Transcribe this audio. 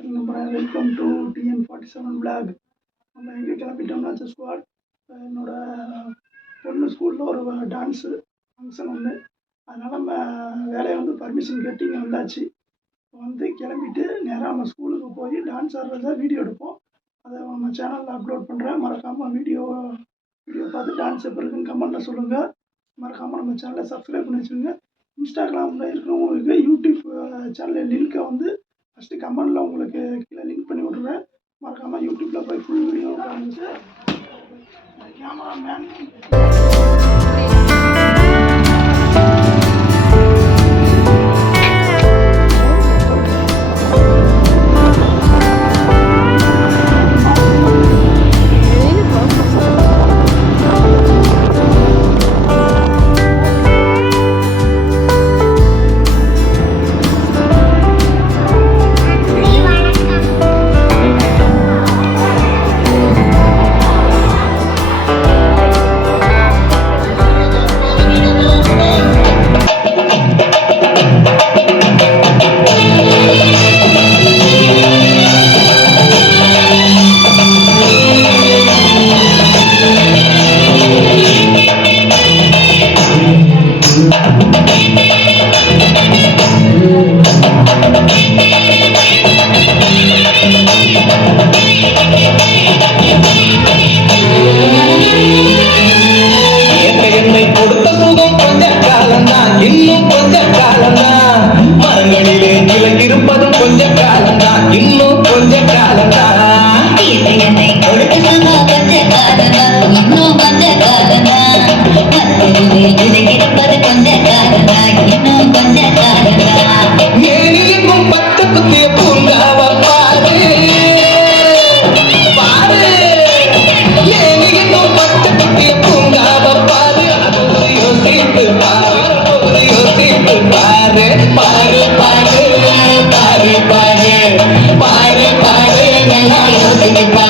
எல்லாருக்கும் நம்புகிறேன். Welcome to TN47 vlog. நம்ம எங்கே கிளம்பிட்டோம்னா ஸ்குவாட் என்னோட பொண்ணு ஸ்கூலில் ஒரு டான்ஸு ஃபங்க்ஷன் ஒன்று. அதனால் நம்ம வேலையை வந்து பர்மிஷன் கேட்டு இங்கே வந்தாச்சு. வந்து கிளம்பிட்டு நேராக நம்ம ஸ்கூலுக்கு போய் டான்ஸ் ஆடுறத வீடியோ எடுப்போம். அதை நம்ம சேனலில் அப்லோட் பண்ணுறேன். மறக்காமல் வீடியோ பார்த்து டான்ஸ் எப்படி இருக்குன்னு கமெண்ட்டில் சொல்லுங்கள். மறக்காமல் நம்ம சேனலை சப்ஸ்கிரைப் பண்ணி வச்சுருங்க. இன்ஸ்டாகிராமில் இருக்கிறவங்களுக்கு யூடியூப் சேனல் லிங்க்கை வந்து ஃபஸ்ட்டு கமெண்டில் உங்களுக்கு கீழே லிங்க் பண்ணி விட்ருவேன். மறக்காமல் யூடியூப்பில் போய் ஃபுல் வீடியோ காமிச்சு கேமராமேன் இன்னும் கொஞ்ச காலம்தான் மரங்களிலே நிலையிருப்பதும் கொஞ்ச காலம்தான் இன்னும் கொஞ்ச காலம்தான் என்னை கொடுத்ததுமா கொஞ்ச காலம்தான் இன்னும் கொஞ்ச காலம்தான் மரங்களிலே நிலையிருப்பது கொஞ்ச காலம்தான் இன்னும் கொஞ்ச காலம்தான் ஏனியும் பத்து குத்திய பூங்காவ பாரு பாரு ஏனியும் பத்து குத்திய பூங்காவ பாரு யோசித்து பாரு பாரு பாரு பாரு பாரு பாரு பாரு பாரு நல்லா யோசித்து பாரு.